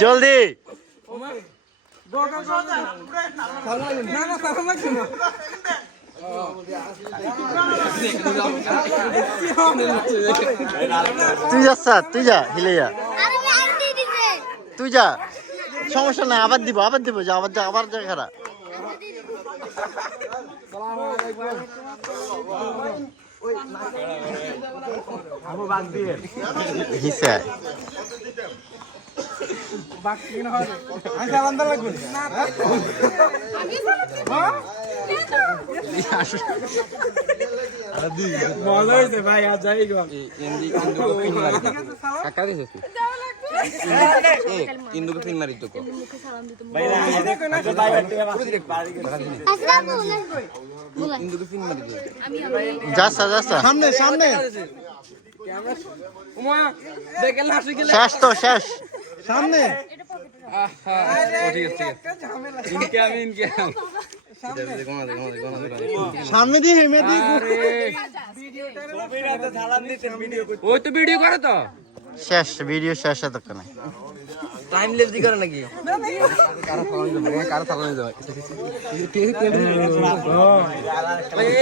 জলদি তুই যা তুই যা হিলে যা তুই যা সমস্যা নাই আবার দিব যা আবার যা খারাপ হিসা ভাই আজ যাই ইন্দুকে ফিন মারি তো ইন্দুকে ফিন মারি যাসা সামনে শেষ তো শেষ সামনে সামনে দিয়ে হেমে দিয়ে ওই তো ভিডিও করে তো শেষ ভিডিও শেষ এতক্ষণে টাইম লেস দি করে নাকি কারা চালানো যাবে